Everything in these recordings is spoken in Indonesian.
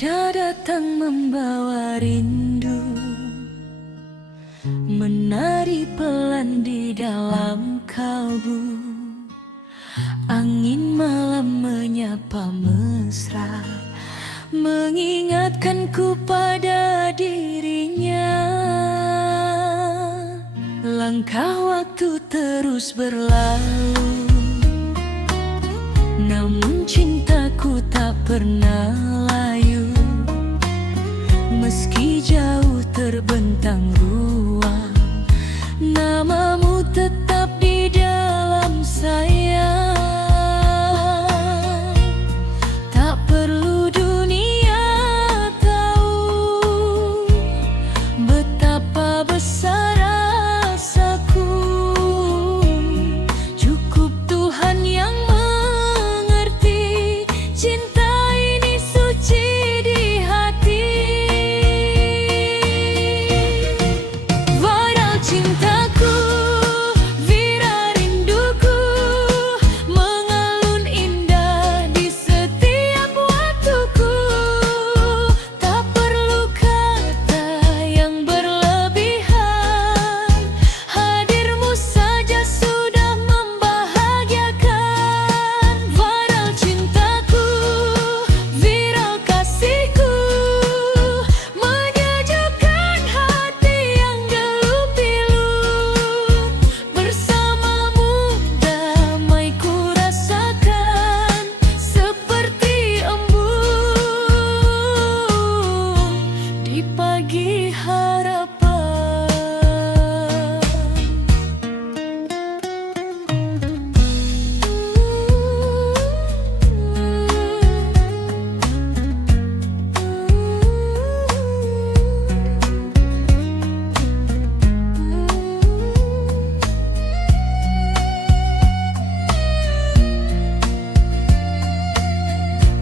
Senja datang membawa rindu, menari pelan di dalam kalbu. Angin malam menyapa mesra, mengingatkanku pada dirinya. Langkah waktu terus berlalu, namun cintaku tak pernah layu. Meski jauh terbentang ruang, namamu tetap di dalam sayang. Tak perlu dunia tahu betapa besar rasaku. Cukup Tuhan yang mengerti, cinta ini suci di hati. Viral cintaku, viral rinduku, mengalun indah di setiap waktuku. Tak perlu kata yang berlebihan, hadirmu saja sudah membahagiakan. Viral cintaku, viral kasihku, menyejukkan hati yang gelut-pilu. Bersamamu damai ku rasakan, seperti embun di pagi harapan.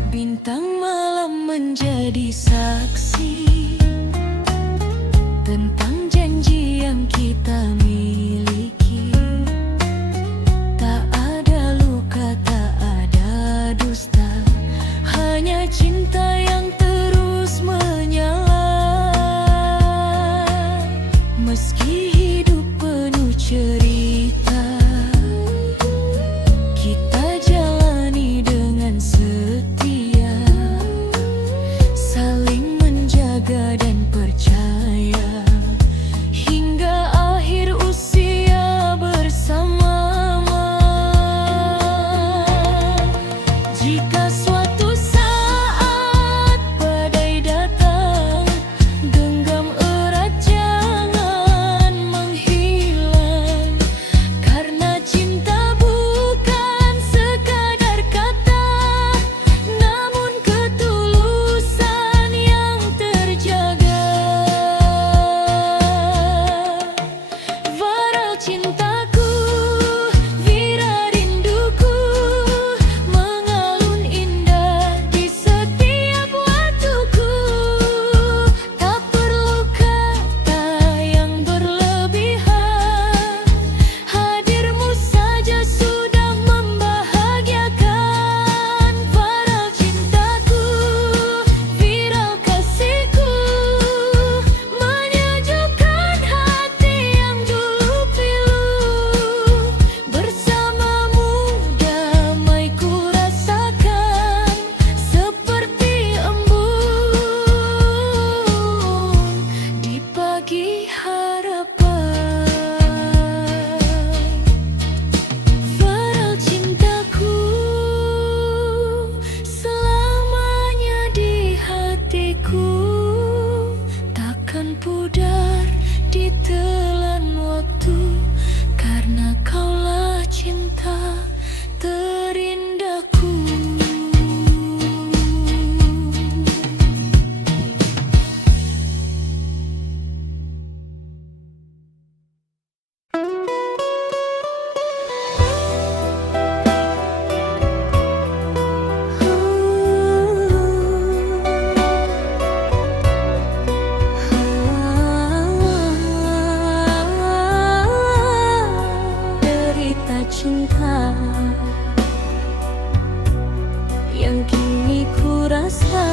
Bintang malam menjadi saksi tentang janji yang kita miliki. Tak ada luka, tak ada dusta, hanya cinta yang terus menyala. Meski hidup penuh cerita, kita jalani dengan setia, saling menjaga dan percaya hingga akhir usia bersama. Jika suatu saat badai datang, genggam erat jangan menghilang. Karena cinta bukan sekadar kata, namun ketulusan yang terjaga. Viral cintaku, viral rinduku, mengalun indah di setiap waktuku. Tak perlu kata yang berlebihan, hadirmu saja sudah membahagiakan. Viral cintaku, viral kasihku, menyejukkan hati yang dulu pilu. Bersamamu damai ku rasakan, seperti embun di pagi harapan. Viral cintaku, selamanya di hatiku, takkan pudar ditelan waktu, karena kaulah cinta terindahku. Derita cinta yang kini ku rasa.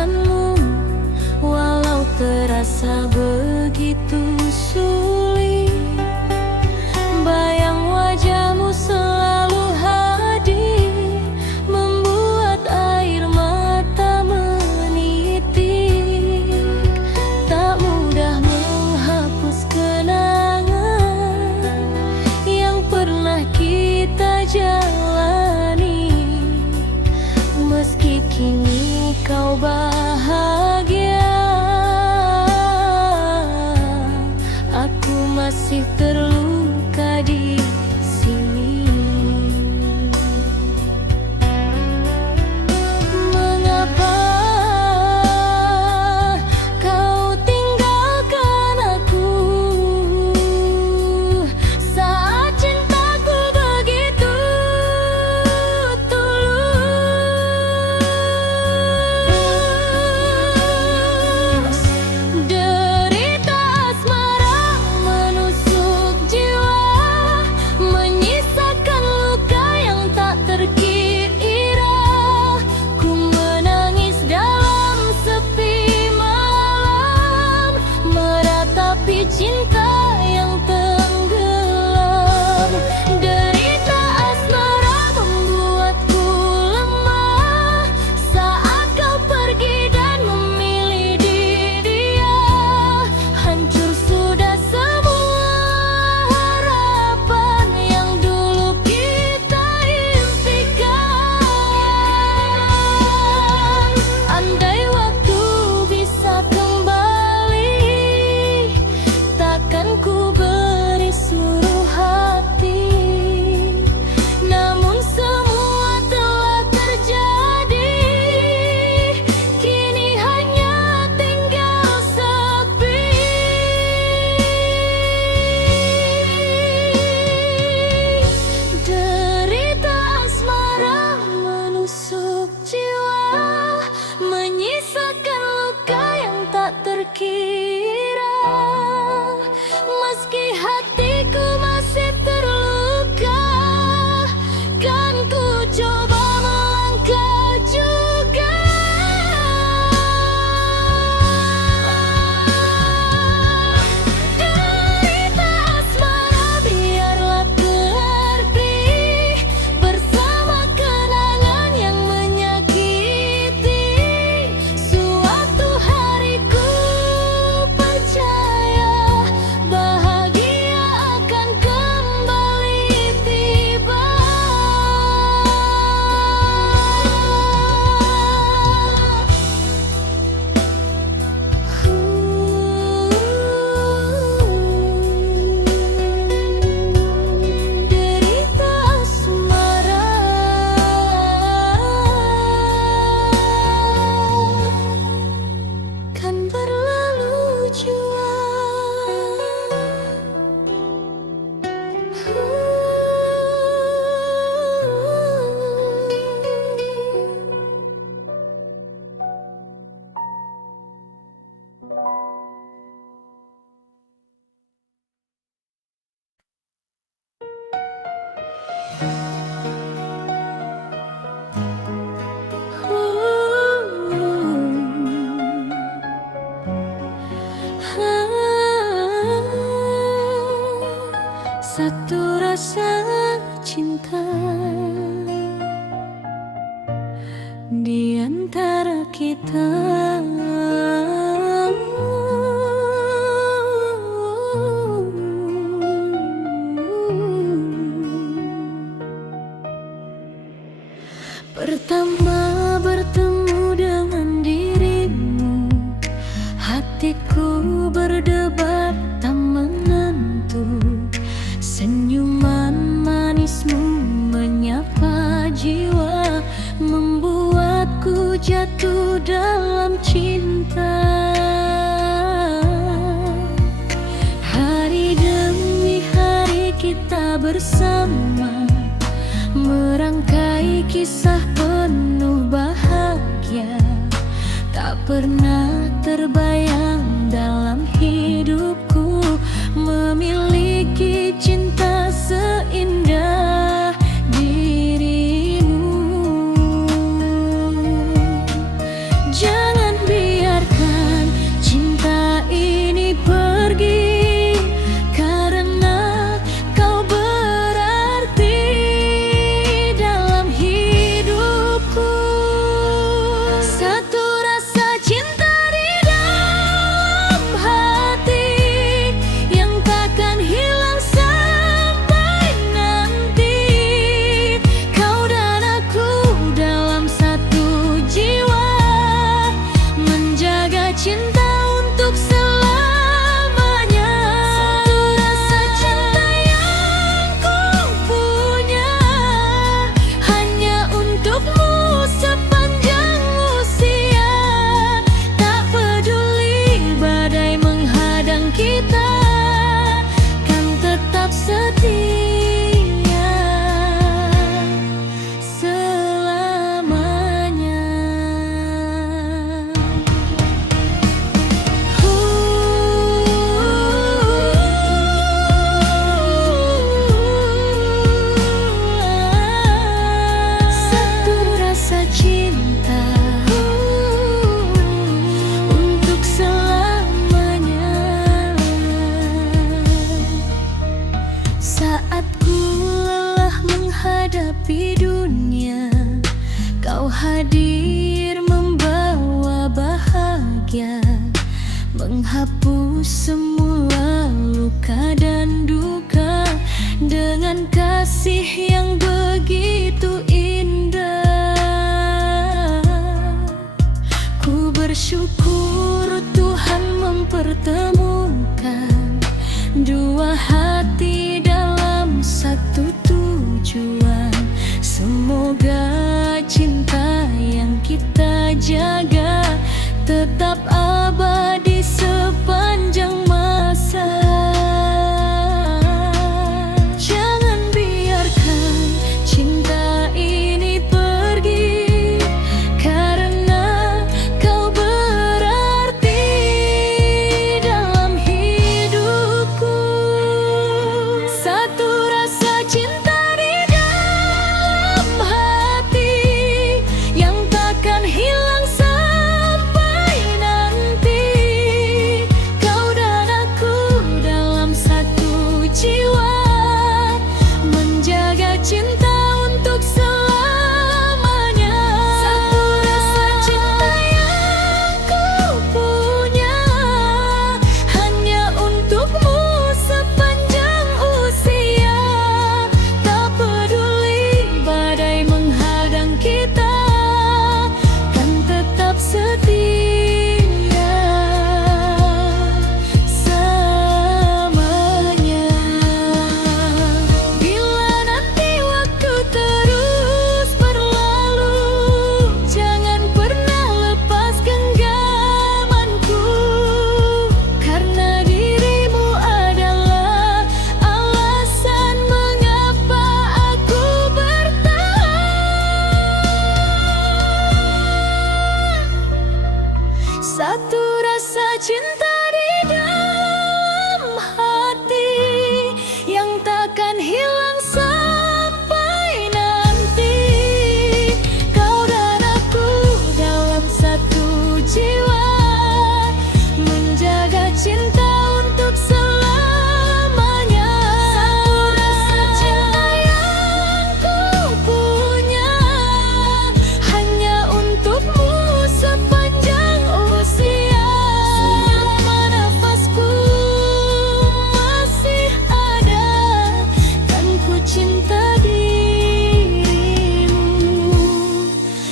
melupakanmu, walau terasa begitu sulit. Bayang wajahmu selalu hadir, membuat air mata menitik. Tak mudah menghapus kenangan yang pernah kita jalani. Meski kini kau bahagia, aku masih terluka di sini. Mengapa kau tinggalkan aku saat cintaku begitu tulus? Derita asmara menusuk jiwa, menyisakan luka yang tak terkira. Ku menangis dalam sepi malam, meratapi cinta yang tenggelam. Derita asmara membuatku lemah saat kau pergi dan memilih di dia. Hancur sudah semua harapan yang dulu kita impikan. Andai waktu bisa kembali, takkan ku beri seluruh hati. Namun semua telah terjadi, kini hanya tinggal sepi. Derita asmara menusuk jiwa, menyisakan luka yang tak terkira. Meski hatiku masih terluka, kan ku coba melangkah juga. Derita asmara biarlah pergi bersama kenangan yang menyakiti. Suatu hari ku percaya bahagia akan kembali tiba. Derita asmara kan berlalu jua. Satu rasa cinta di antara kita. Pertama bertemu dengan dirimu, hatiku berdebar tak menentu. Senyuman manismu menyapa jiwa, membuatku jatuh dalam cinta. Hari demi hari kita bersama, merangkai kisah penuh bahagia. Tak pernah terbayang dalam hidupku memiliki cinta seindah dirimu. Jangan semua luka dan duka dengan kasih yang begitu indah. Ku bersyukur Tuhan mempertemukan dua hati dalam satu tujuan. Semoga cinta yang kita jaga tetap abadi sepanjang masa. Jangan biarkan cinta ini pergi, karena kau berarti dalam hidupku. Satu rasa cinta di dalam hati yang takkan hilang sampai nanti. Kau dan aku dalam satu jiwa, menjaga cinta untuk selamanya. Satu rasa cinta yang ku punya hanya untukmu sepanjang usia. Tak peduli badai menghadang kita, kan tetap setia selamanya. Bila nanti waktu terus berlalu, jangan pernah lepas genggamanku, karena dirimu adalah alasan mengapa aku bertahan. Satu rasa cinta di dalam hati yang takkan hilang sampai nanti. Kau dan aku dalam satu jiwa, menjaga cinta untuk selamanya. Satu rasa cinta yang ku punya hanya untukmu sepanjang usia. Selama nafasku masih ada, kan ku cinta dirimu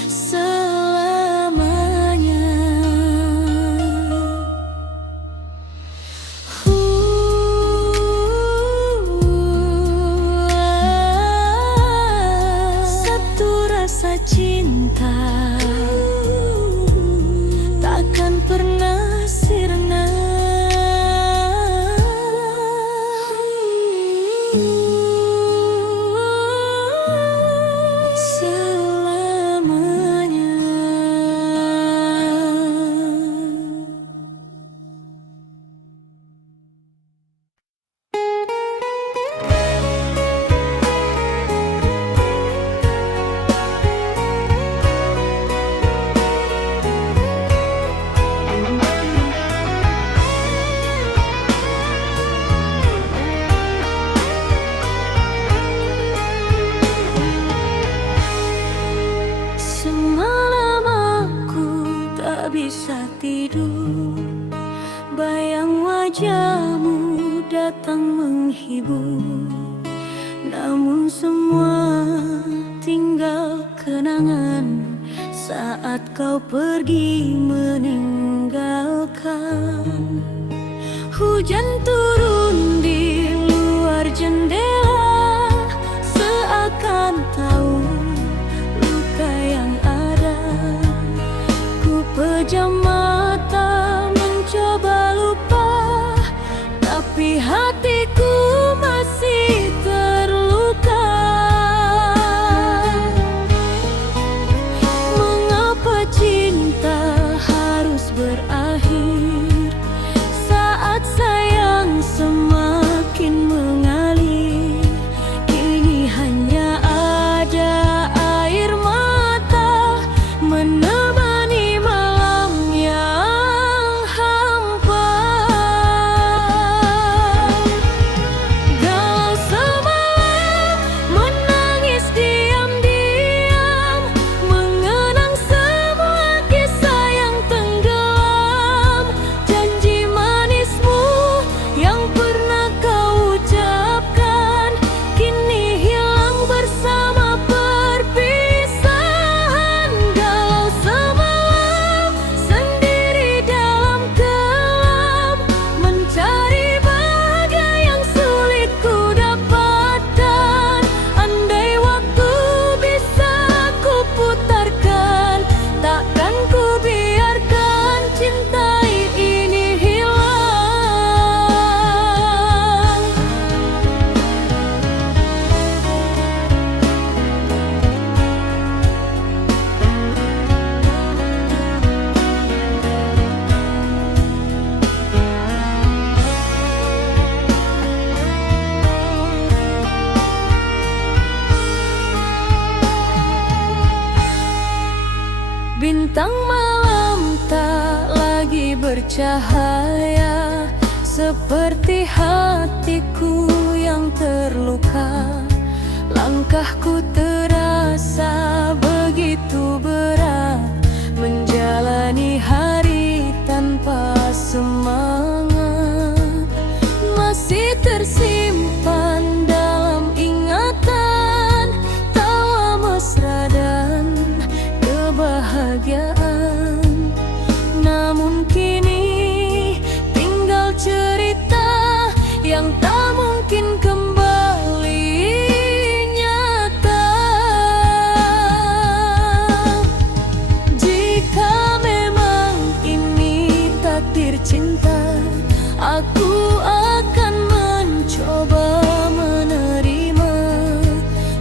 selamanya. Satu rasa cinta takkan pernah sirna. Selamanya. Semalam aku tak bisa tidur, bayang wajahmu datang menghibur. Namun semua tinggal kenangan saat kau pergi meninggalkan. Hujan turun di luar jendela, seakan tahu luka yang ada. Ku pejam mata mencoba lupa, tapi hatiku masih terluka. Mengapa cinta harus berakhir saat sayang semakin mengalir? Kini hanya ada air mata menemani malam yang hampa. diam-diam mengenang semua kisah yang tenggelam. Bintang malam tak lagi bercahaya, seperti hatiku yang terluka. Langkahku terasa begitu berat, menjalani hari tanpa semangat. Masih tersimpan dalam ingatan tawa mesra dan kebahagiaan. Namun kini tinggal cerita yang tak mungkin kembali nyata. Jika memang ini takdir cinta, aku akan mencoba menerima,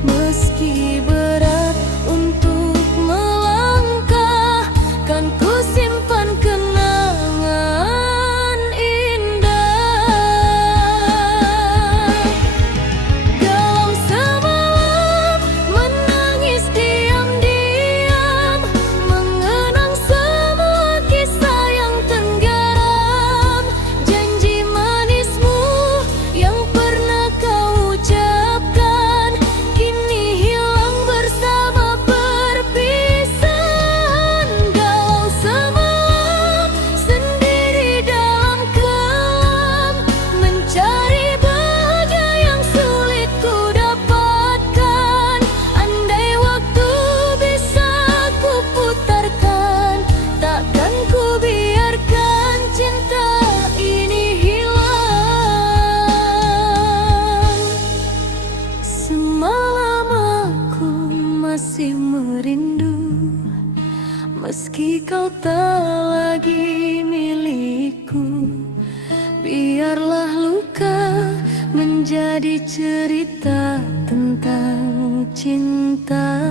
meski berat untuk melangkah. Kan ku simpan kenangan indah. Dalam semalam menangis diam-diam, mengenang semua kisah yang tenggelam. Janji manismu yang pernah kau ucapkan kini hilang bersama perpisahan. Galau semalam sendiri dalam kelam, mencari bahagia yang sulit ku dapatkan. Andai waktu bisa ku putarkan, takkan ku biarkan cinta ini hilang. Semalam aku masih merindu, meski kau tak lagi milikku. Biarlah luka menjadi cerita tentang cinta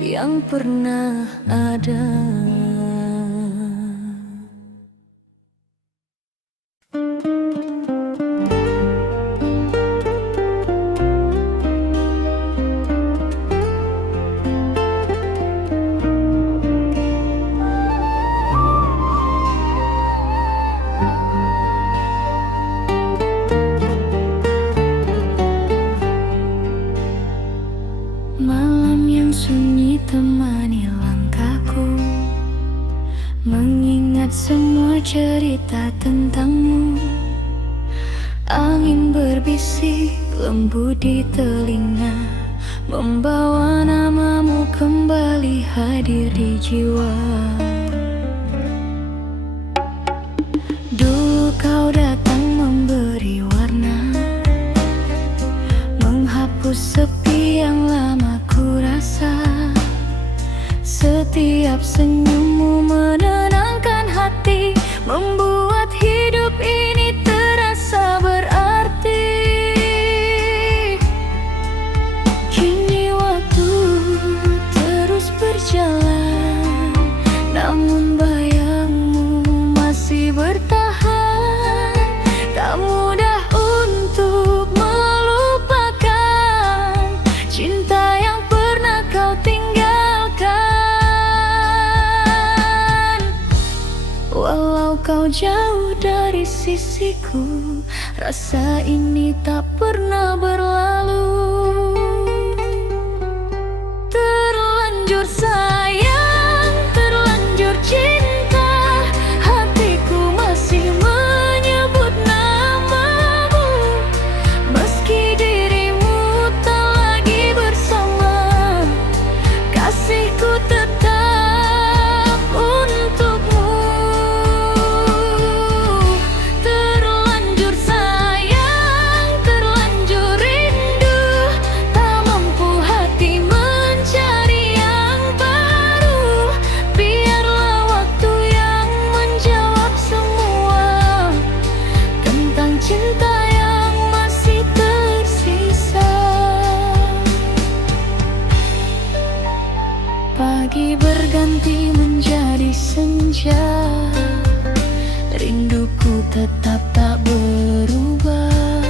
yang pernah ada. Malam yang sunyi temani langkahku, mengingat semua cerita tentangmu. Angin berbisik lembut di telinga, membawa namamu kembali hadir di jiwa. Dulu kau datang memberi warna, menghapus sepi yang lama ku rasa. Setiap senyummu menenangkan hati, membuat hidup ini terasa berarti. Kini waktu terus berjalan, namun bayangmu masih bertahan. Tak mudah untuk melupakan cinta yang pernah kau tinggalkan. Walau kau jauh dari sisiku, rasa ini tak pernah berlalu. Terlanjur sayang, terlanjur cinta, hatiku masih menyebut namamu. Meski dirimu tak lagi bersama, kasihku tetap untukmu. Terlanjur sayang, terlanjur rindu, tak mampu hati mencari yang baru. Biarlah waktu yang menjawab semua tentang cinta yang masih tersisa. Pagi berganti menjadi senja, rinduku tetap tak berubah.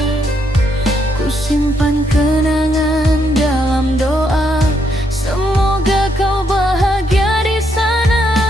Ku simpan kenangan dalam doa, semoga kau bahagia di sana.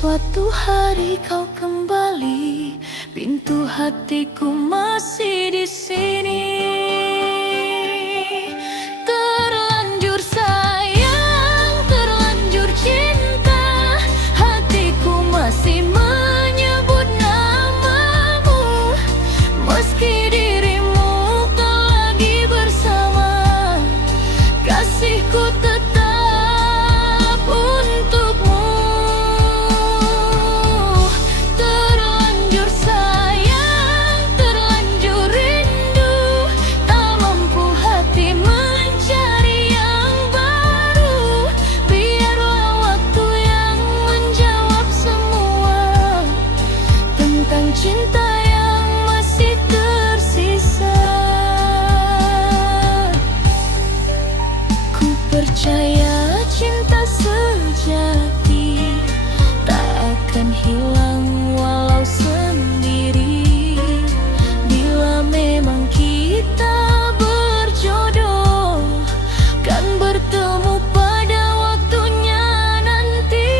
suatu hari kau kembali, pintu hatiku masih di sini. Terlanjur sayang, terlanjur cinta, hatiku masih menyebut namamu. Meski dirimu tak lagi bersama, kasihku tetap untukmu. Terlanjur sayang, terlanjur rindu, tak mampu hati mencari yang baru. Biarlah waktu yang menjawab semua tentang cinta yang masih tersisa. Ku percaya cinta sejati tak akan hilang walau sendiri. Bila memang kita berjodoh, kan bertemu pada waktunya nanti.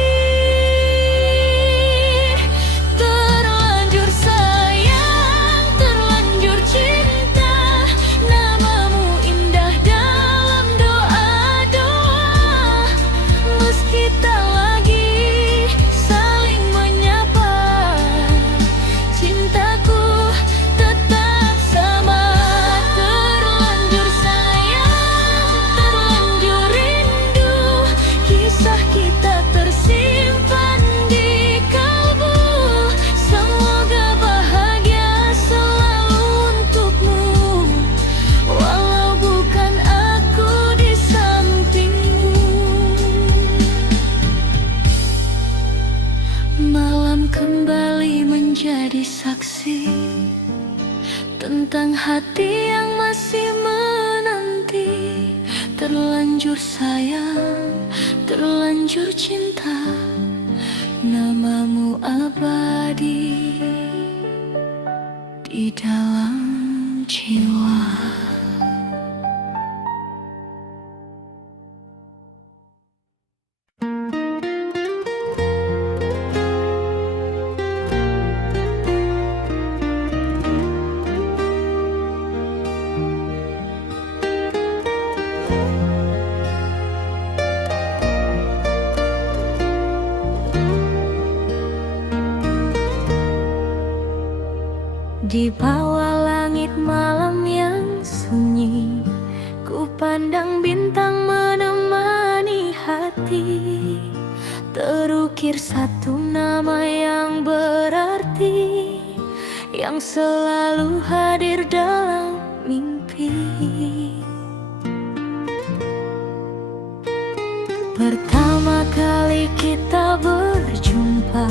Terlanjur sayang, terlanjur cinta, namamu indah dalam doa-doa. Meski tak lagi saling menyapa, cintaku tetap sama. Terlanjur sayang, terlanjur rindu, kisah kita tersimpan di kalbu. Semoga bahagia selalu untukmu, walau bukan aku di sampingmu. Malam kembali menjadi saksi tentang hati yang masih menanti. Terlanjur sayang, terlanjur cinta, namamu abadi di dalam jiwa. Di bawah langit malam yang sunyi, ku pandang bintang menemani hati. Terukir satu nama yang berarti, yang selalu hadir dalam mimpi. Pertama kali kita berjumpa,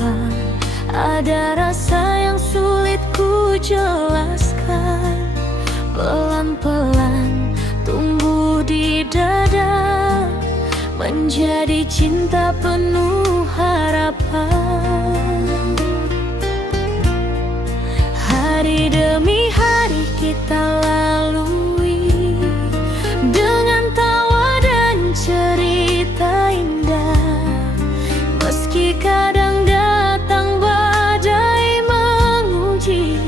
ada rasa yang sulit ku jelaskan. Pelan-pelan tumbuh di dada, menjadi cinta penuh harapan. Hari demi hari kita lalui, dengan tawa dan cerita indah. Meski kadang datang badai menguji,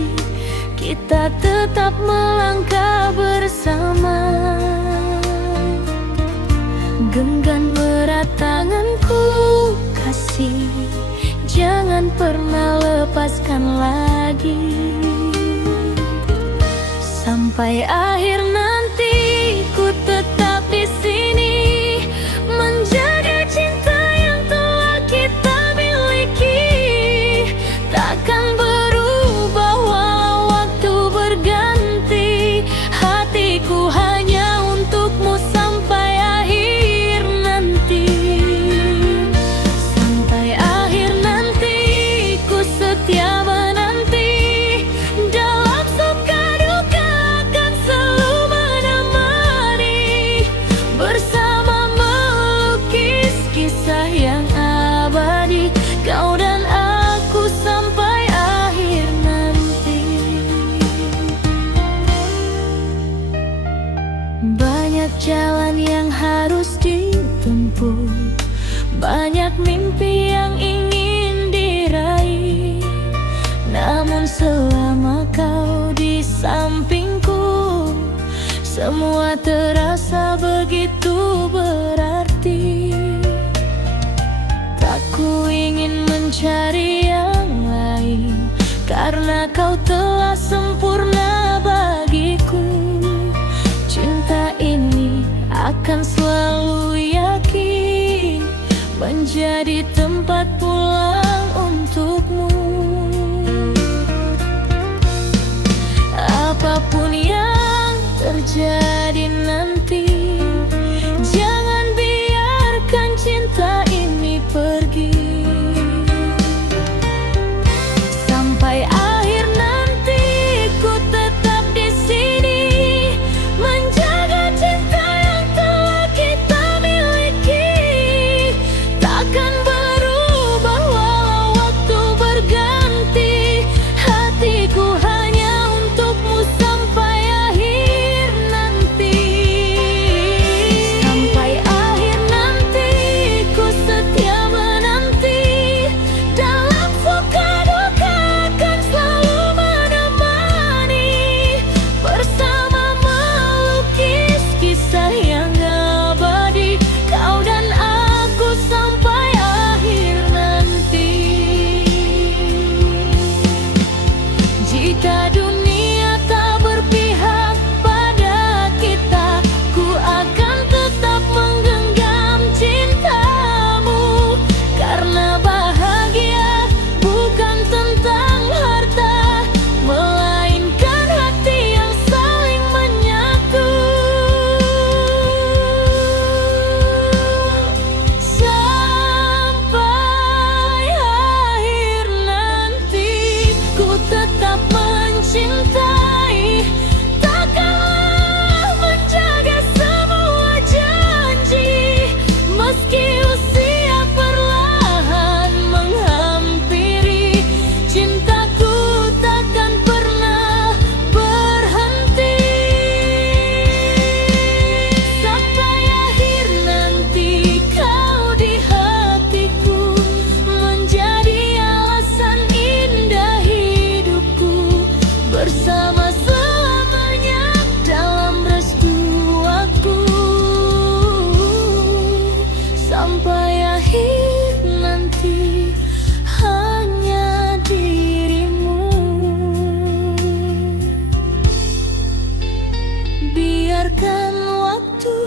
kita tetap melangkah bersama. Genggam erat tanganku kasih, jangan pernah lepaskan lagi. Sampai akhir nanti ku tetap di sini, menjaga cinta yang telah kita miliki. Takkan berubah walau waktu berganti, hatiku hanya untukmu sampai akhir nanti. Sampai akhir nanti ku setia menanti, dalam suka duka akan selalu menemani. Bersama melukis kisah yang abadi, kau dan aku sampai akhir nanti. Banyak jalan yang harus ditempuh, banyak mimpi yang ingin sampingku. Semua terasa begitu berarti. Tak ku ingin mencari yang lain, karena kau telah sempurna bagiku. Cinta ini akan selalu yakin menjadi tempat pulang untukmu. Apapun yang terjadi nanti, jangan biarkan cinta ini pergi. Sampai akhir nanti ku tetap di sini, menjaga cinta yang telah kita miliki. Takkan berubah walau waktu berganti. Hatiku hanya untukmu sampai akhir nanti. Sampai akhir nanti ku setia menanti. Dalam suka duka akan selalu menemani, bersama melukis kisah yang abadi. Kau dan aku sampai akhir nanti. Jika dunia tak berpihak pada kita, ku akan tetap menggenggam cintamu. Karena bahagia bukan tentang harta, melainkan hati yang saling menyatu. Sampai akhir nanti ku tetap mencintai, takkanlah menjaga semua janji. Meski usia perlahan menghampiri, cintaku takkan pernah berhenti. Sampai akhir nanti kau di hatiku, menjadi alasan indah hidupku. Bersama selamanya dalam restu aku. Sampai akhir nanti hanya dirimu. Biarkan waktu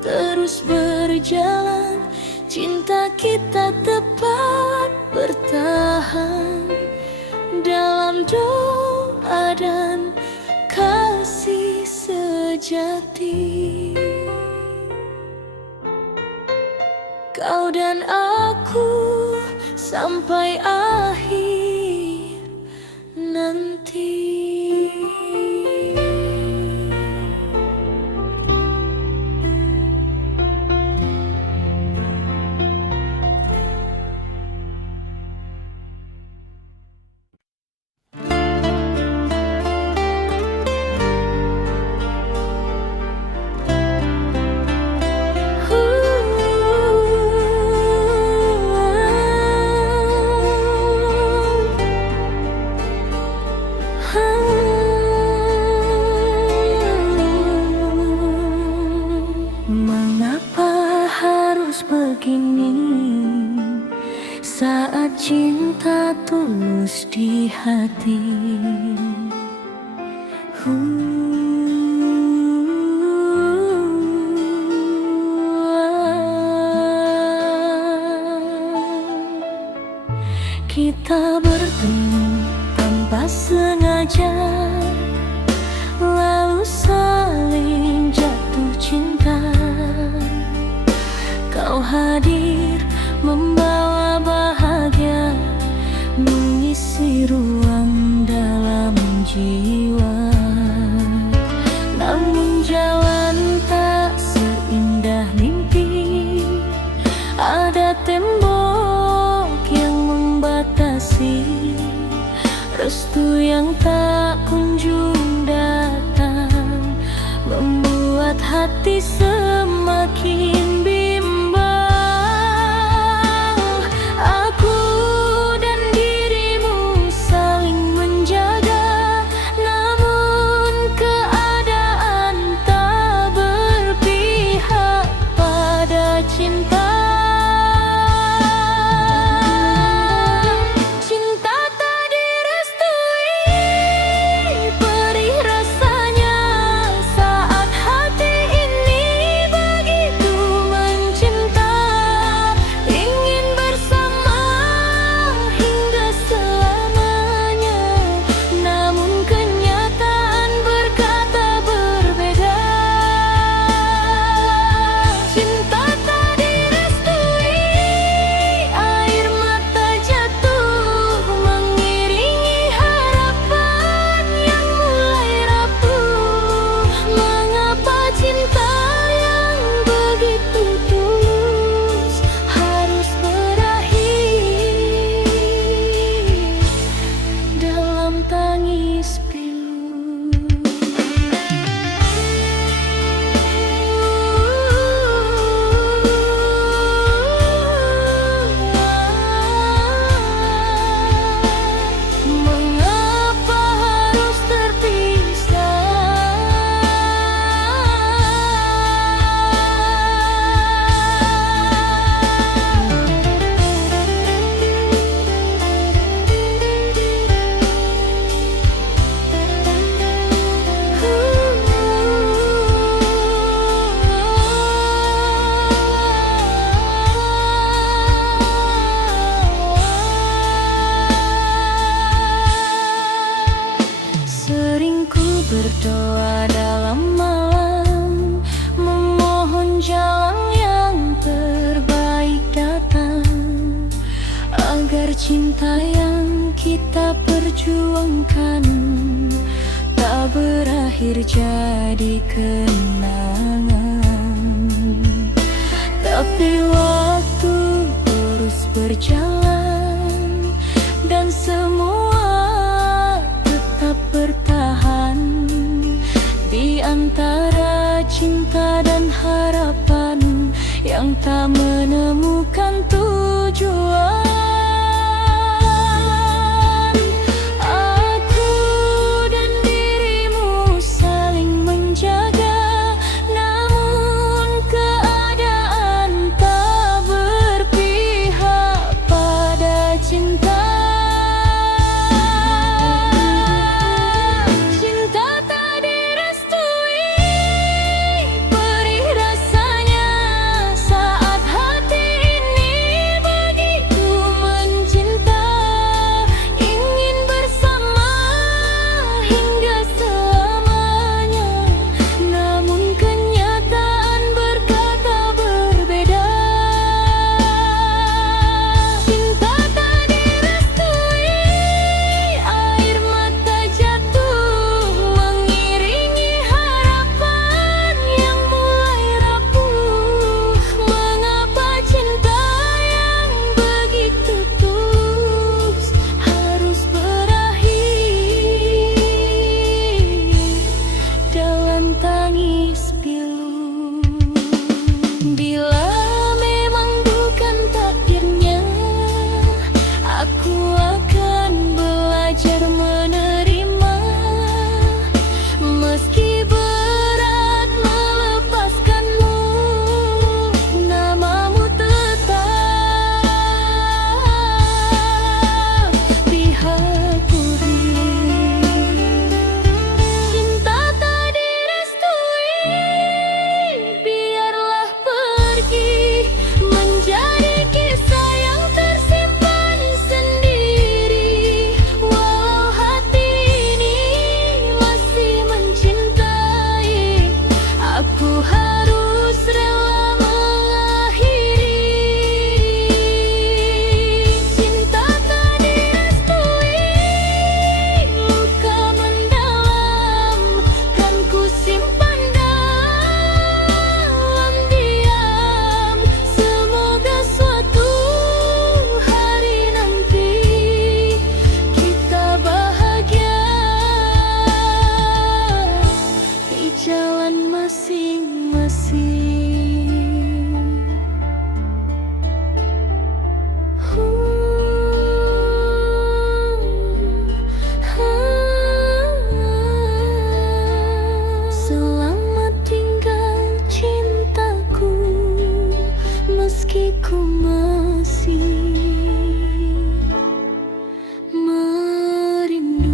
terus berjalan, cinta kita tepat bertahan dalam doa dan kasih sejati. Kau dan aku sampai akhir nanti. berdoa dalam malam, memohon jalan yang terbaik datang, agar cinta yang kita perjuangkan tak berakhir jadi kenangan. Tapi waktu terus berjalan dan semua tetap bertahan di antara cinta dan harapan yang tak menemukan tujuan. Aku dan dirimu saling menjaga, namun keadaan tak berpihak pada cinta. Meski ku masih merindu.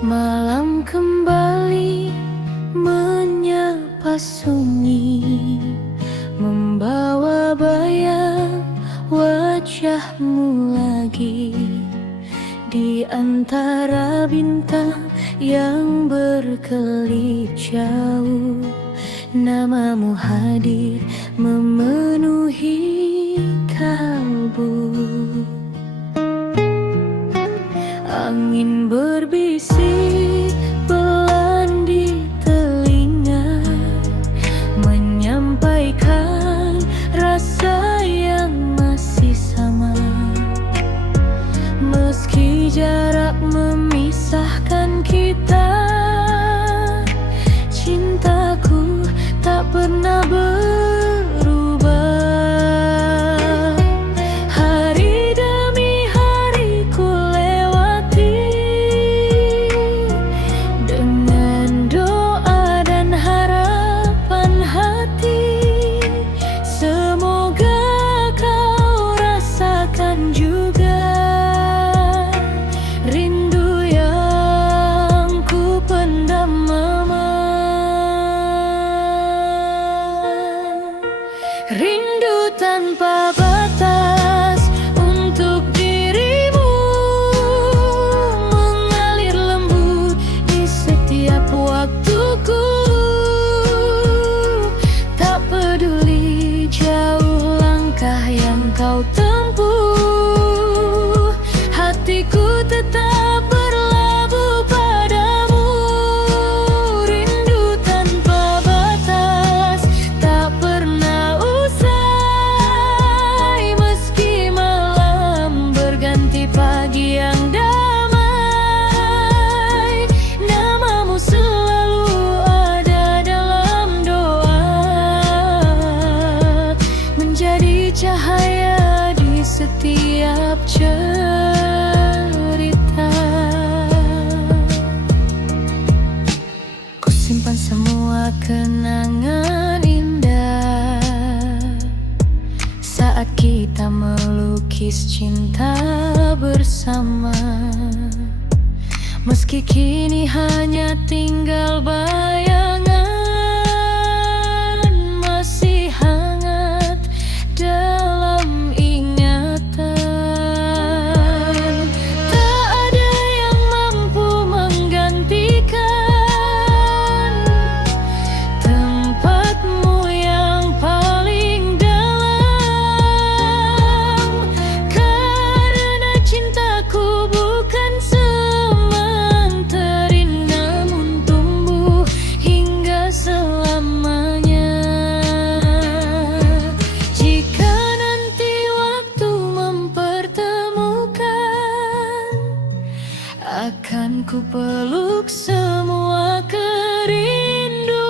Malam kembali menyapa sunyi, membawa bayang wajahmu lagi di antara bintang yang berkelip jauh. Namamu hadir memenuhi kalbu. Angin berbisik pelan di telinga, menyampaikan rasa yang masih sama. Meski jarak memisahkan kita, cintaku Rindu tanpa batas untuk dirimu mengalir lembut di setiap waktuku. Tak peduli jauh langkah yang kau tempuh, hatiku tetap berlabuh padamu. Rindu tanpa batas tak pernah usai, meski malam berganti pagi yang damai. Namamu selalu ada dalam doa, menjadi cahaya di setiap cerita. Ku simpan semua kenangan indah saat kita melukis cinta bersama. Meski kini hanya tinggal bayangan, masih hangat dalam ingatan. Tak ada yang mampu menggantikan tempatmu yang paling dalam, karena cintaku bukan sementara, namun tumbuh hingga selamanya. Jika nanti waktu mempertemukan, akan ku peluk semua kerinduan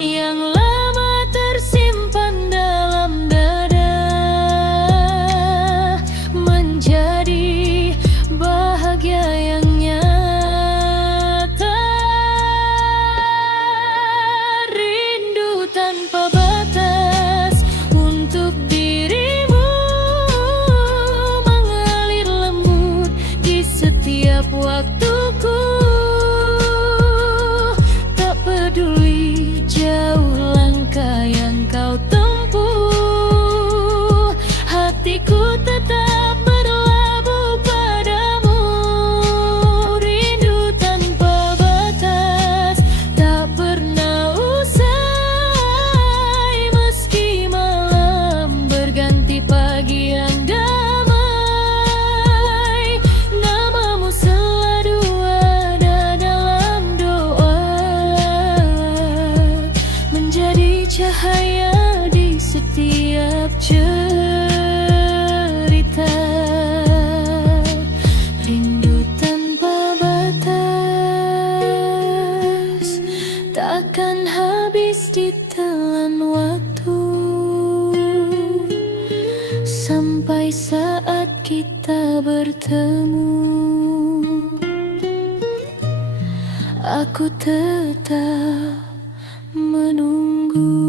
yang lama tersimpan dalam dada, menjadi bahagia yang nyata. Rindu tanpa batas untuk dirimu mengalir lembut di setiap waktuku. Tak peduli jauh langkah yang kau tempuh, hatiku tetap berlabuh padamu. Rindu tanpa batas tak pernah usai, meski malam berganti pagi yang damai. Namamu selalu ada dalam doa, menjadi cahaya di setiap cerita. Rindu tanpa batas takkan habis ditelan waktu, sampai saat kita bertemu. Aku tetap menunggu.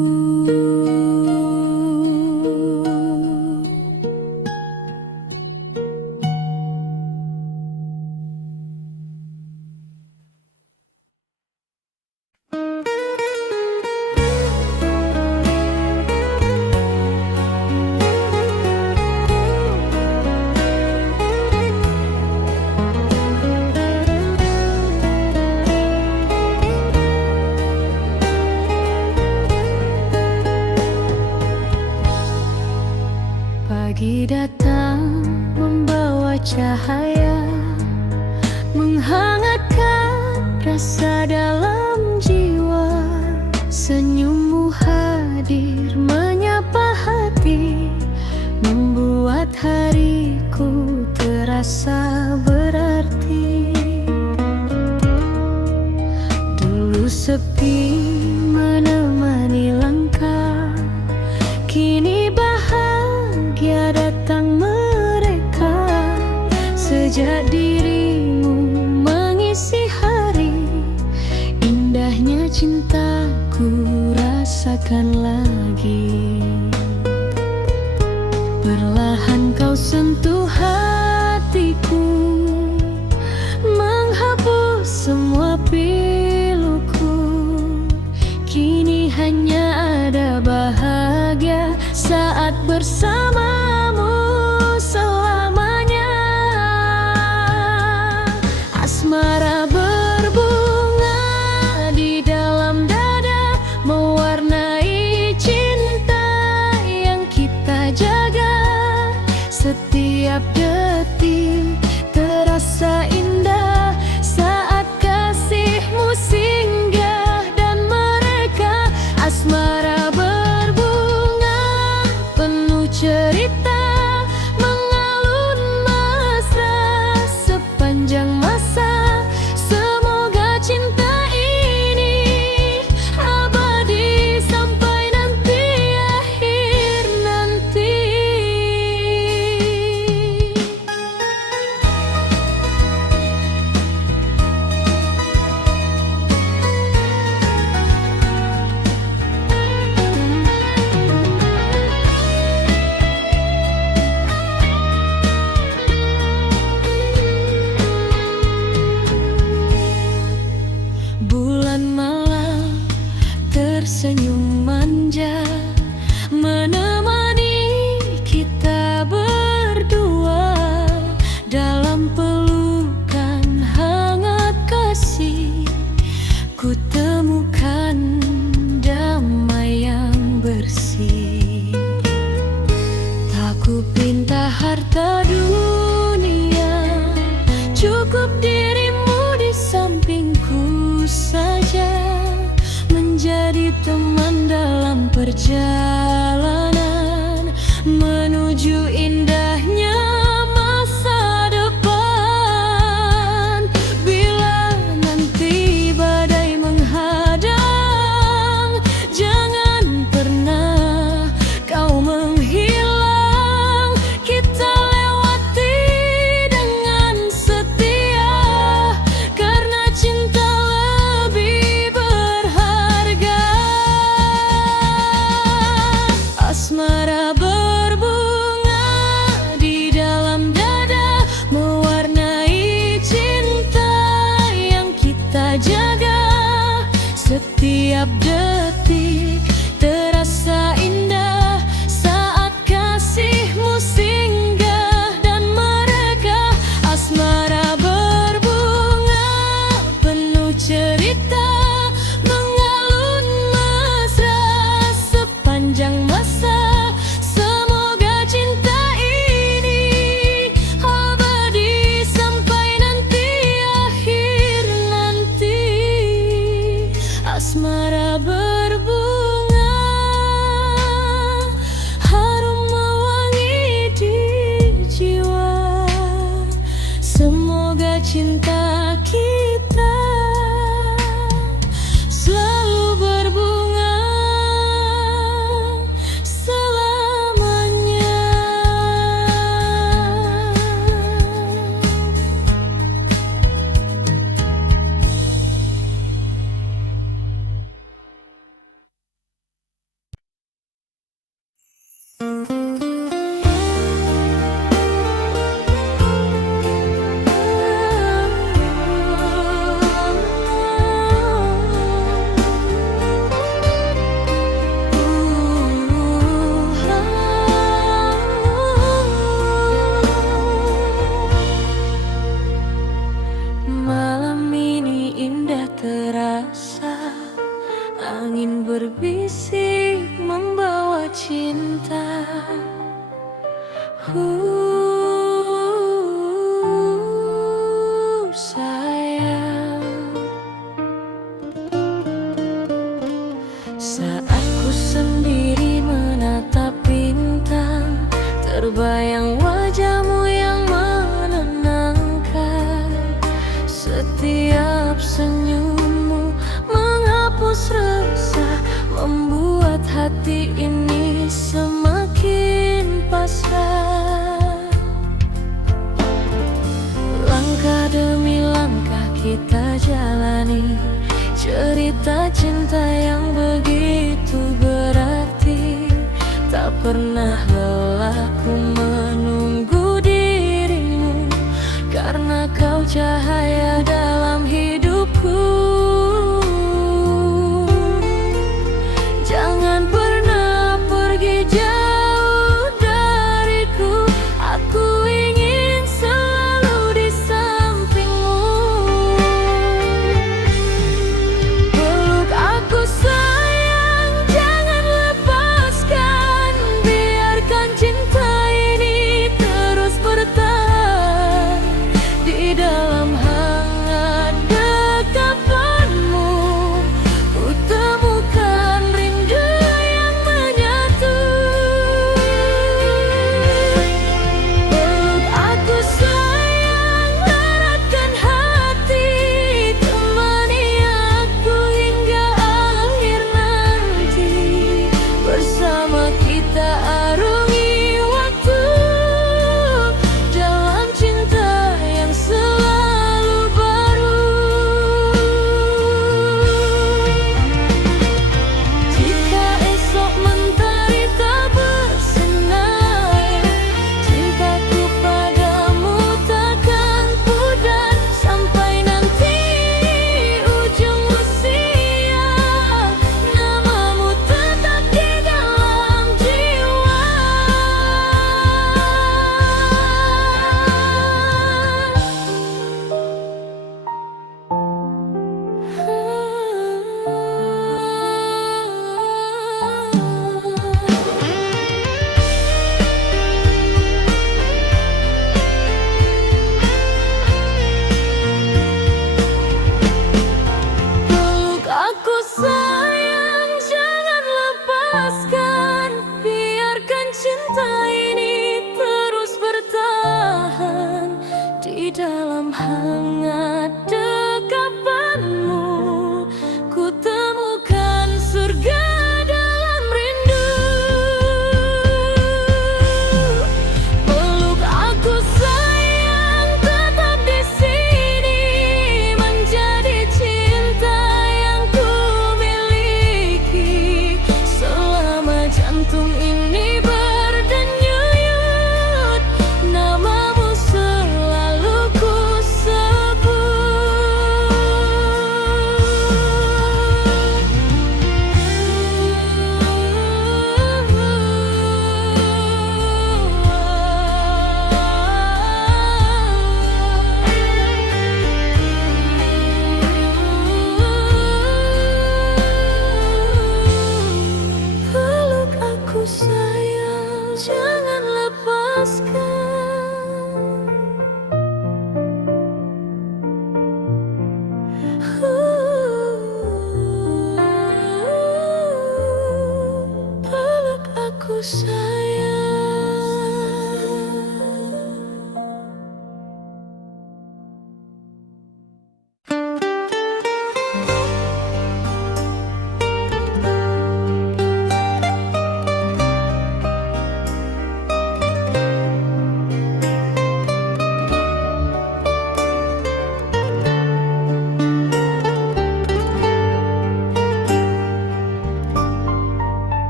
Pagi datang membawa cahaya, menghangatkan rasa dalam jiwa. Senyummu hadir menyapa hati, membuat hariku terasa berarti. Dulu sepi menemani langkah, kini bahagia datang mereka. Sejak dirimu mengisi hari, indahnya cintaku rasakan lagi. Perlahan kau sentuh hatiku, menghapus semua piluku. Kini hanya ada bahagia bahagia saat bersamamu selamanya. Asmara berbunga di dalam dada, mewarnai cinta yang kita jaga. Setiap detik terasa indah saat kasihmu singgah dan mereka. Asmara berbunga penuh cerita, mengalun mesra sepanjang masa. Semoga cinta ini abadi sampai nanti akhir nanti. Bulan malam tersenyum manja, menemani kita berdua dalam pelukan hangat kasih. Ku temukan damai yang bersih. Tak ku pinta harta dunia, cukup dirimu di sampingku saja, menjadi teman dalam perjalanan menuju indahnya masa depan. Bila nanti badai menghadang, jangan pernah kau menghilang. Kita lewati dengan setia, karena cinta lebih berharga. Asmara berbunga di dalam dada, mewarnai cinta yang kita jaga. Setiap detik terasa indah saat kasihmu singgah dan mereka. Asmara berbunga penuh cerita, mengalun mesra sepanjang masa. Semoga cinta ini abadi sampai nanti akhir nanti. Asmara berbunga harum mewangi di jiwa. Semoga cinta kita selalu berbunga selamanya. Malam ini indah terasa, angin berbisik membawa cinta. Sayang, saat ku sendiri menatap bintang, terbayang wajahmu yang menenangkan. Setiap senyummu menghapus resah, membuat hati ini semakin pasrah. Langkah demi langkah kita jalani cerita cinta yang begitu berarti. Tak pernah lelah ku menunggu dirimu, karena kau cahaya dalam hidupku. Jangan pernah pergi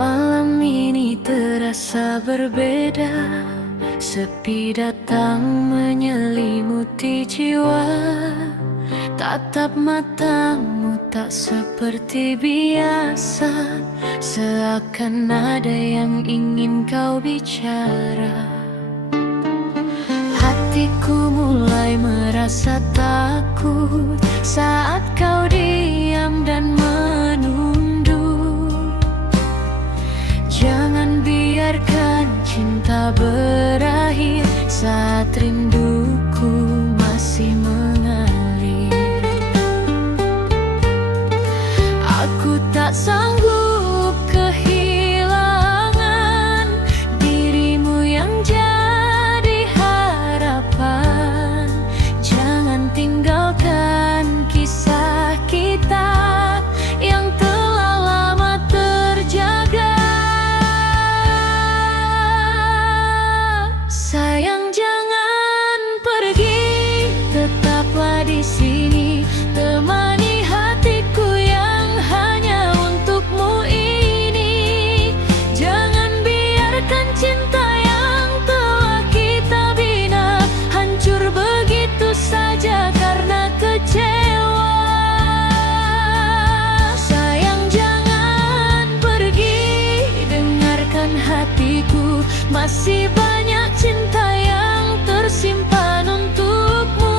Malam ini terasa berbeda, sepi datang menyelimuti jiwa. Tatap matamu tak seperti biasa, seakan ada yang ingin kau bicara. Hatiku mulai merasa takut saat kau diam dan menunduk. Jangan biarkan cinta berakhir saat rinduku masih mengalir. Aku tak sanggup kehilangan dirimu yang jadi harapan. Jangan tinggalkan kisah kita yang telah lama terjaga. Sayang, jangan pergi, tetaplah di sini, temani hatiku yang hanya untukmu ini. Jangan biarkan cinta yang telah kita bina hancur begitu saja karena kecewa. Sayang, jangan pergi, dengarkan hatiku, masih banyak cinta yang tersimpan untukmu.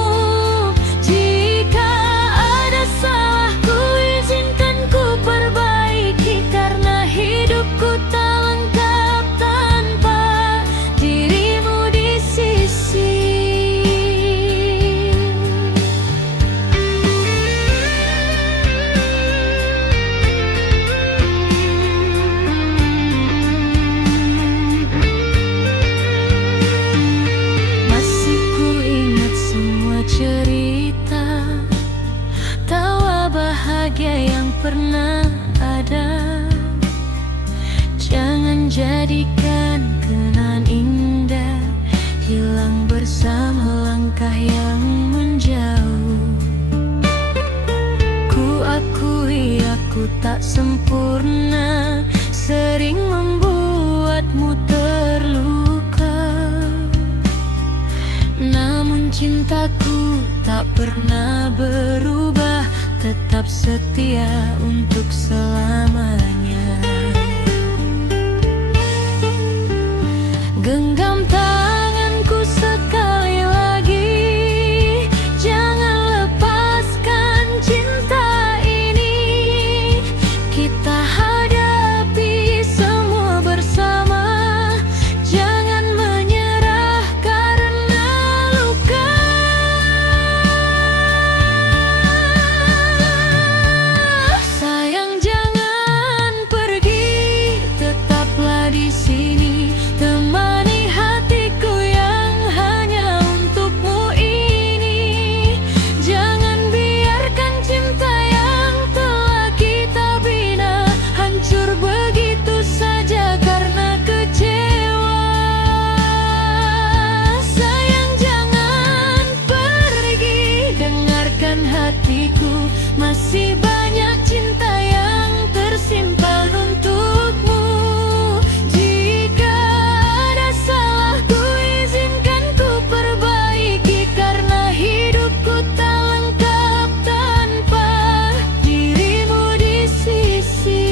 Jika ada salahku, izinkan ku perbaiki, karena hidupku tak lengkap tanpa dirimu di sisi. Masih ku ingat semua cerita, tawa bahagia yang pernah ada. Jangan jadikan kenangan indah hilang bersama langkah yang menjauh. Ku akui aku tak sempurna, sering membuatmu terluka. Namun cintaku tak pernah berubah, tetap setia untuk selamanya. Genggam tanganku sekali lagi, jangan lepaskan cinta ini. Kita hadapi semua bersama, jangan menyerah karena luka. Sayang, jangan pergi, tetaplah di sini, temani hatiku yang hanya untukmu ini. Jangan biarkan cinta yang telah kita bina hancur begitu saja karena kecewa. Sayang, jangan pergi, dengarkan hatiku, masih banyak cinta yang tersimpan untukmu. Jika ada salahku, izinkan ku perbaiki, karena hidupku tak lengkap tanpa dirimu di sisi.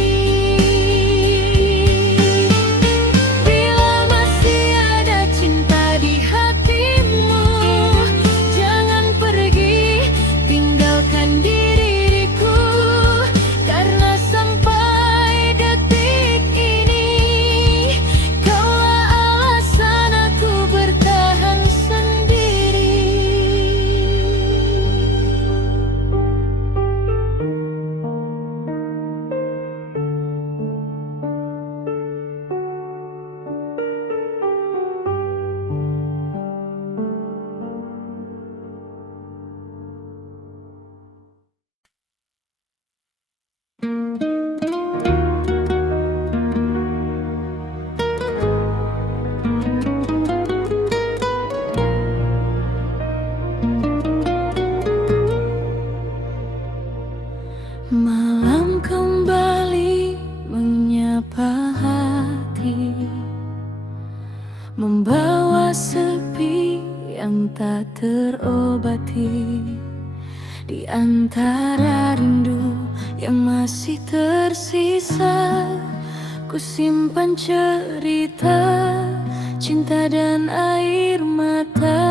Bila masih ada cinta di hatimu, jangan pergi, tinggalkan diriku. membawa sepi yang tak terobati. Di antara rindu yang masih tersisa, ku simpan cerita, cinta dan air mata.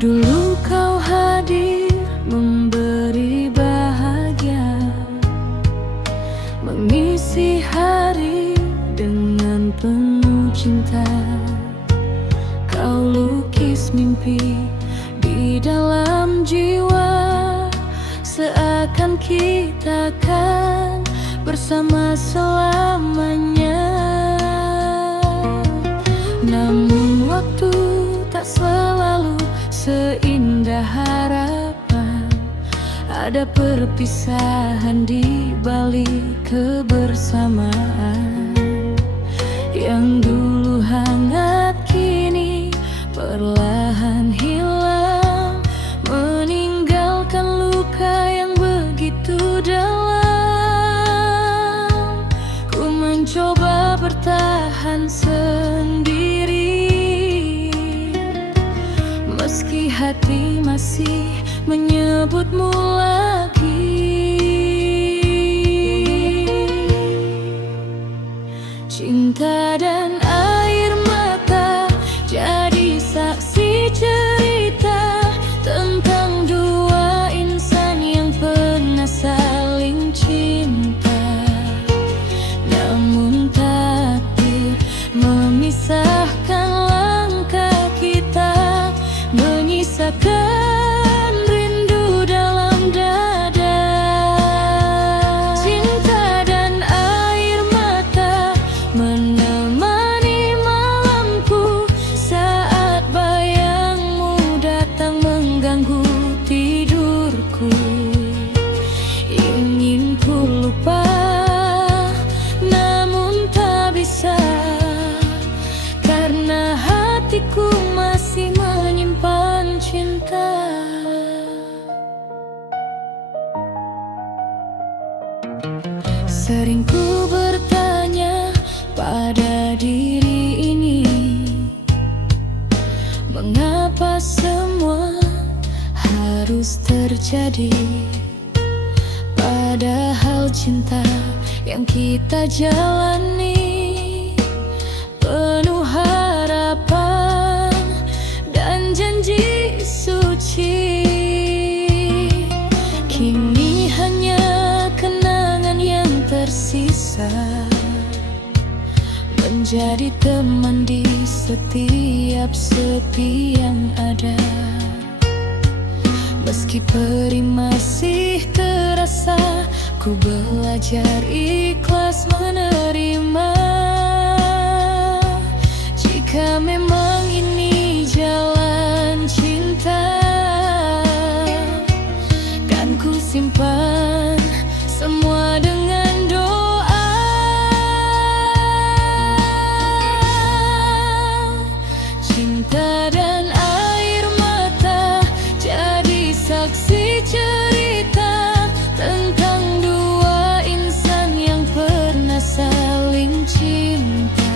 Dulu kau hadir memberi bahagia, mengisi hari dengan penuh cinta. Kau lukis mimpi di dalam jiwa, seakan kita kan bersama selamanya. Namun waktu tak selalu seindah harapan. Ada perpisahan di balik kebersamaan. Yang dulu hangat kini perlahan hilang, meninggalkan luka yang begitu dalam. Ku mencoba bertahan sendiri, meski hati masih menyebutmu lagi. Cinta dan air mata jadi saksi cerita tentang dua insan yang pernah saling cinta. Namun takdir memisahkan langkah kita, menyisakan rindu dalam dada. Cinta dan air mata menemani malamku saat bayangmu datang mengganggu tidurku. Ingin ku lupa, namun tak bisa, karena hatiku masih menyimpan cinta. Sering ku bertanya pada diri ini, mengapa semua harus terjadi? Padahal cinta yang kita jalani penuh harapan dan janji suci. Kini hanya kenangan yang tersisa, menjadi teman di setiap sepi yang ada. Meski perih masih terasa, ku belajar ikhlas menerima. Jika memang ini jalan cinta, kan ku simpan semua dengan doa. Cinta dan air mata jadi saksi cerita tentang dua insan yang pernah saling cinta.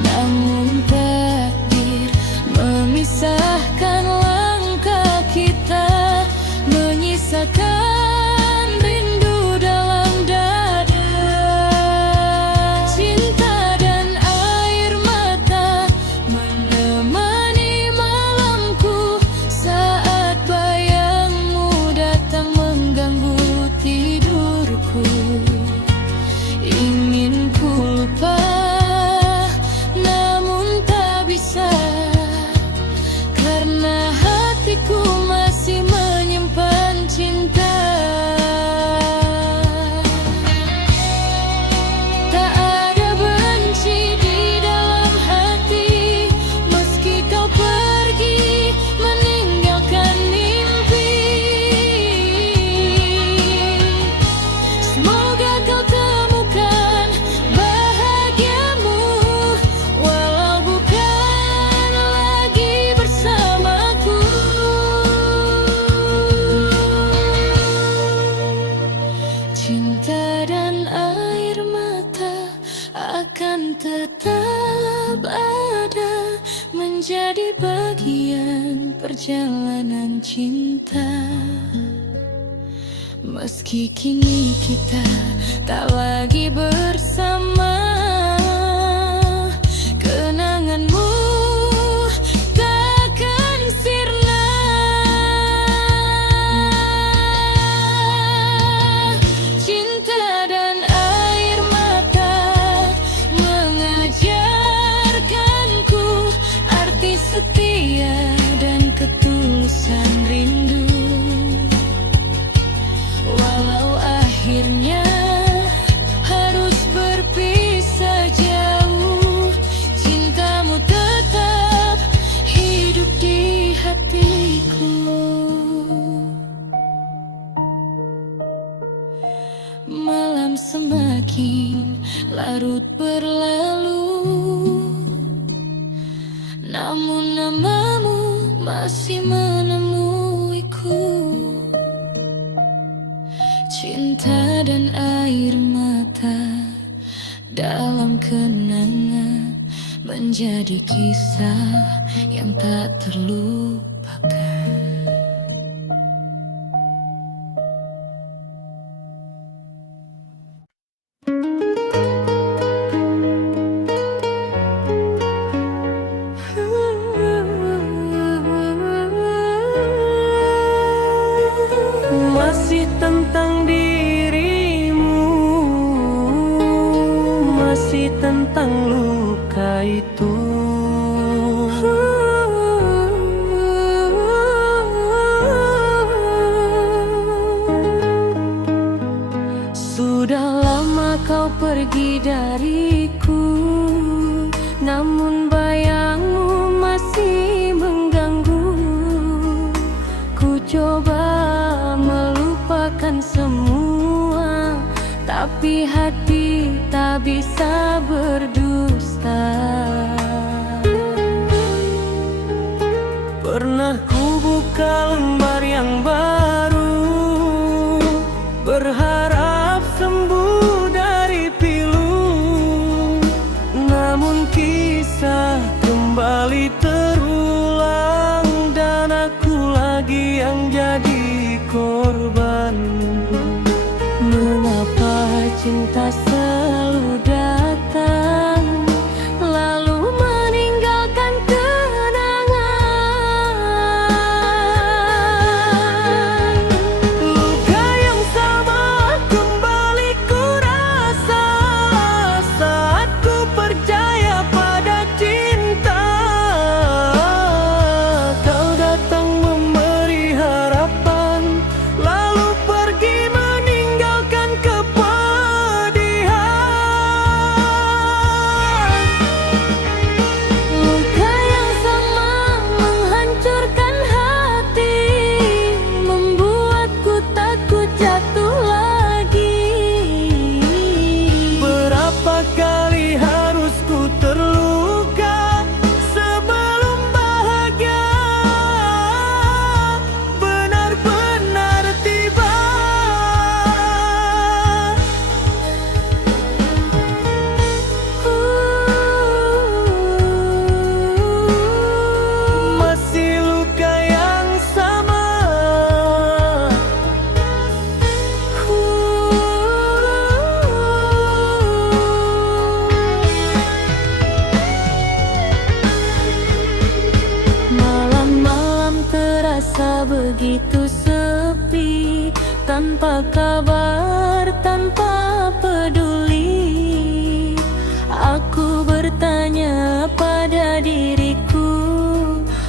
Namun takdir memisahkan langkah kita, menyisakan rindu dalam dada. Cinta dan air mata menemani malamku saat bayangmu datang mengganggu tidurku. Ingin ku lupa, namun tak bisa, karena hatiku masih menyimpan cinta. Tak ada benci di dalam hati, meski kau pergi meninggalkan mimpi. Semoga kau temukan bahagiamu, walau bukan lagi bersamaku. perjalanan cinta. Meski kini kita tak lagi bersama, kenanganmu takkan sirna. Cinta dan air mata mengajarkanku arti setia dan ketulusan rindu. Walau akhirnya harus berpisah jauh, cintamu tetap hidup di hatiku. Malam semakin larut berlalu, namun namamu masih menemuiku. Cinta dan air mata dalam kenangan menjadi kisah yang tak terlupakan. Masih tentang dirimu, masih tentang luka itu. Sudah lama kau pergi dariku, namun bayangmu masih mengganggu. Ku coba melupakan semua, tapi hati tak bisa berdusta. Pernah ku buka lembar yang baru, berharap sembuh dari pilu, namun kisah kembali terulang, dan aku lagi yang jadi korban. Mengapa cinta selalu datang lalu meninggalkan kenangan? Luka yang sama kembali ku rasa saat ku percaya pada cinta. Kau datang memberi harapan, lalu pergi meninggalkan kepedihan. Luka yang sama menghancurkan hati, membuatku takut jatuh lagi. Berapa kali harus ku terluka sebelum bahagia benar-benar tiba. Masih luka yang sama. Malam-malam terasa begitu sepi, tanpa kabar, tanpa peduli. Aku bertanya pada diriku,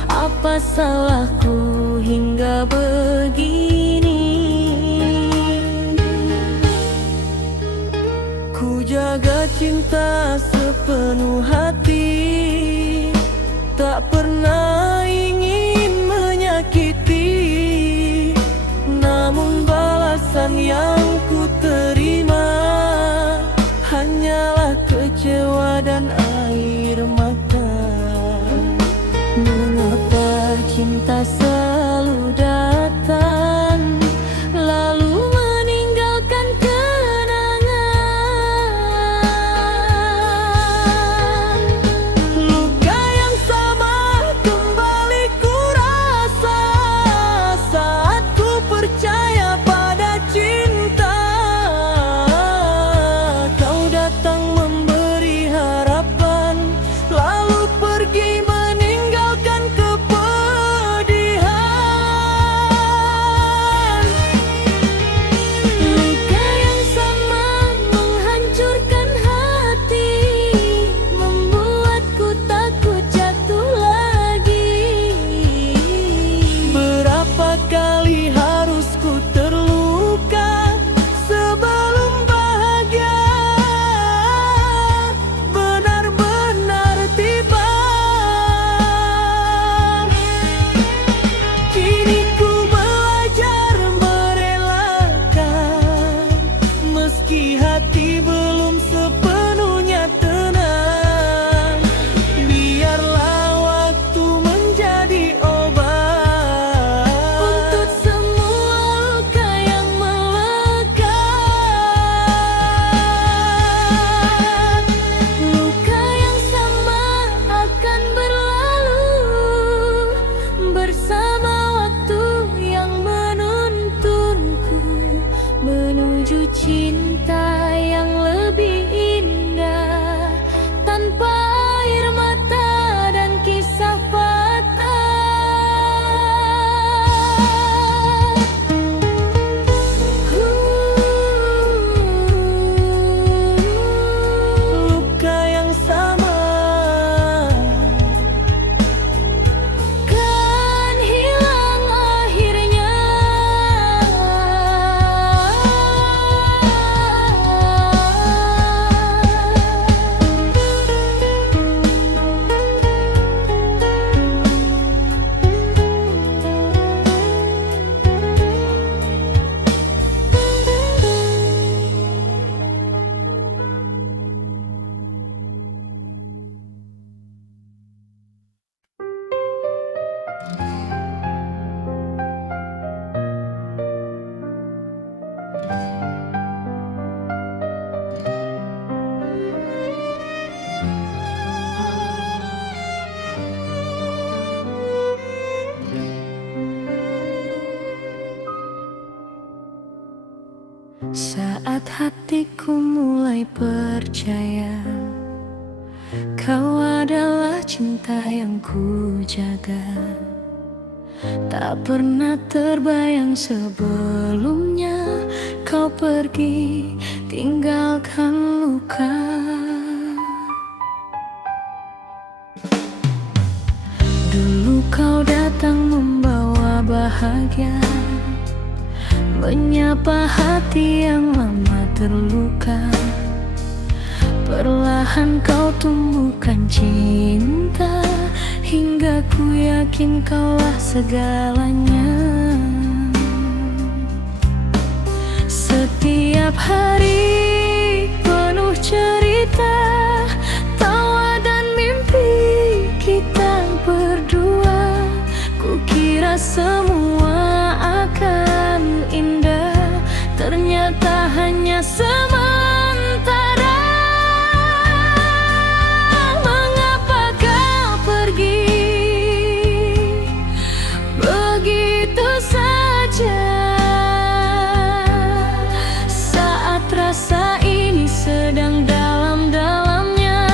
apa salahku hingga begini? Ku jaga cinta sepenuh hati, tak pernah ingin menyakiti, namun balasan yang ku terima hanyalah kecewa dan air mata. Mengapa cinta selalu datang lalu meninggalkan kenangan? Kini ku belajar merelakan, meski hati belum sepenuhnya tenang. Biarlah waktu menjadi obat untuk semua luka yang melekat. Luka yang sama akan berlalu bersama waktu yang menuntunku menuju cinta yang lebih indah, tanpa air mata dan kisah luka yang sama kan hilang akhirnya. Saat hatiku mulai percaya kau adalah cinta yang ku jaga, tak pernah terbayang sebelumnya kau pergi tinggalkan luka. Dulu kau datang membawa bahagia, menyapa hati yang lama terluka. Perlahan kau tumbuhkan cinta, hingga ku yakin kaulah segalanya. Setiap hari penuh cerita, tawa dan mimpi kita berdua. Kukira semua akan indah, ternyata hanya sementara. Mengapa kau pergi begitu saja, saat rasa ini sedang dalam-dalamnya?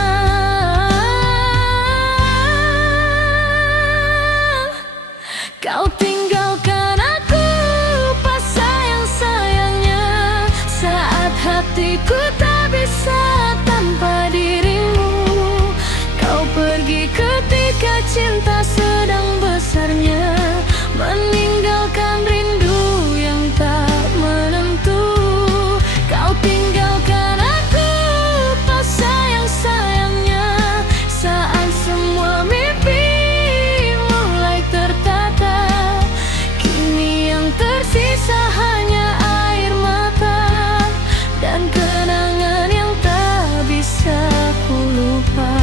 Kau tinggalkan aku pas sayang-sayangnya, saat hatiku tak bisa tanpa dirimu. Kau pergi ketika cinta sedang besarnya, meninggalkan rindu yang tak menentu. Kau tinggalkan aku pas sayang-sayangnya, saat semua mimpi mulai tertata. Kini yang tersisa hanya air mata dan kenangan yang tak bisa ku lupa.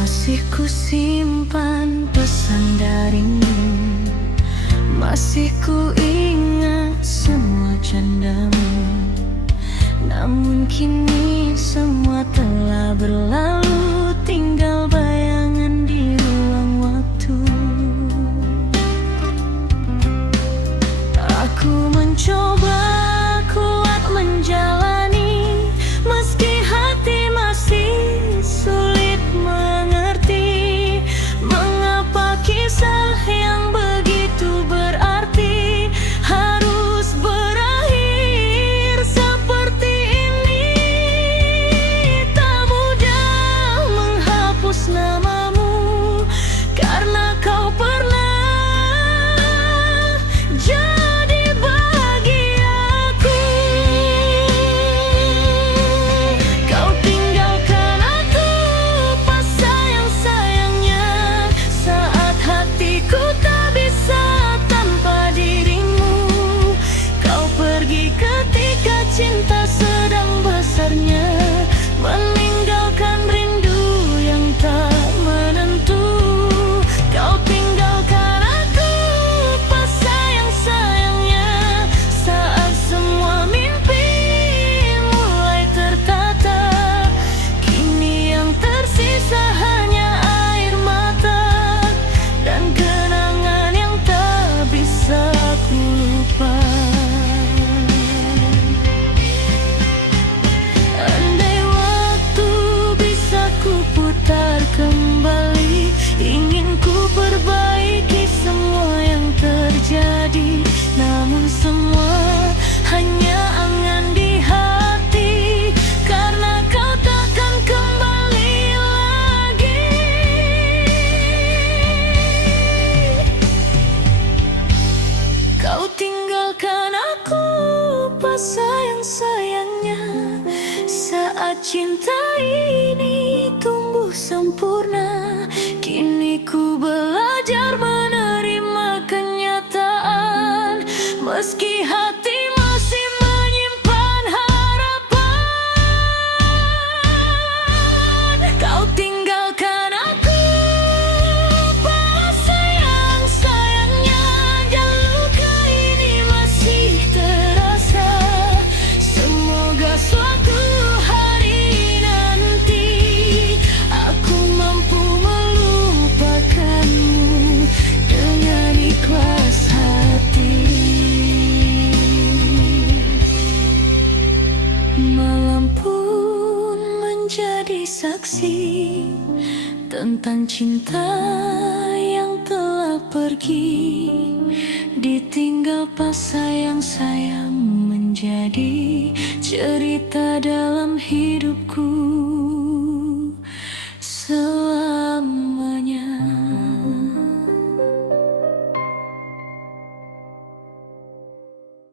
Masih ku simpan pesan darimu, masih ku ingat semua candamu. Namun kini semua telah berlalu, tinggal bayangan di ruang waktu. Aku mencoba kuat menjalani, meski hati masih sulit mengerti. Mengapa kisah yang begitu berarti harus berakhir seperti ini? menjadi saksi tentang cinta yang telah pergi, ditinggal pas sayang-sayang menjadi cerita dalam hidupku.